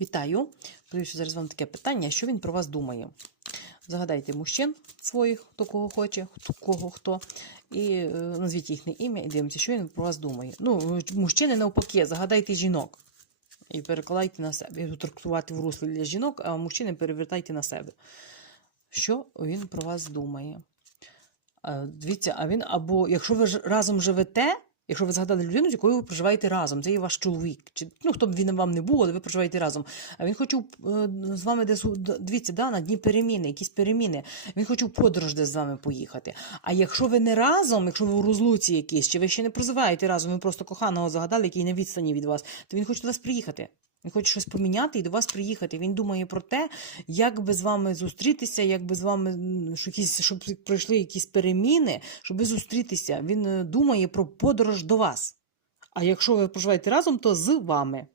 Вітаю! Подивіться зараз вам таке питання, що він про вас думає. Загадайте мужчин своїх, хто кого хоче, кого хто, і е, назвіть їхнє ім'я і дивимося, що він про вас думає. Ну, мужчини навпаки, загадайте жінок. І перекладайте на себе. І трактувати в руслі для жінок, а мужчини перевертайте на себе. Що він про вас думає? Е, Дивіться, а він або якщо ви разом живете, якщо ви згадали людину, з якою ви проживаєте разом, це є ваш чоловік, чи ну хто б він вам не був, але ви проживаєте разом. А він хоче е, з вами десь дивіться, да, на дні переміни, якісь переміни. Він хоче в подорож десь з вами поїхати. А якщо ви не разом, якщо ви у розлуці якісь, чи ви ще не проживаєте разом, ви просто коханого загадали, який на відстані від вас, то він хоче до вас приїхати. Він хоче щось поміняти і до вас приїхати. Він думає про те, як би з вами зустрітися, як би з вами щоб, щоб пройшли якісь переміни, щоб зустрітися. Він е, думає про подорож до вас. А якщо ви проживаєте разом, то з вами.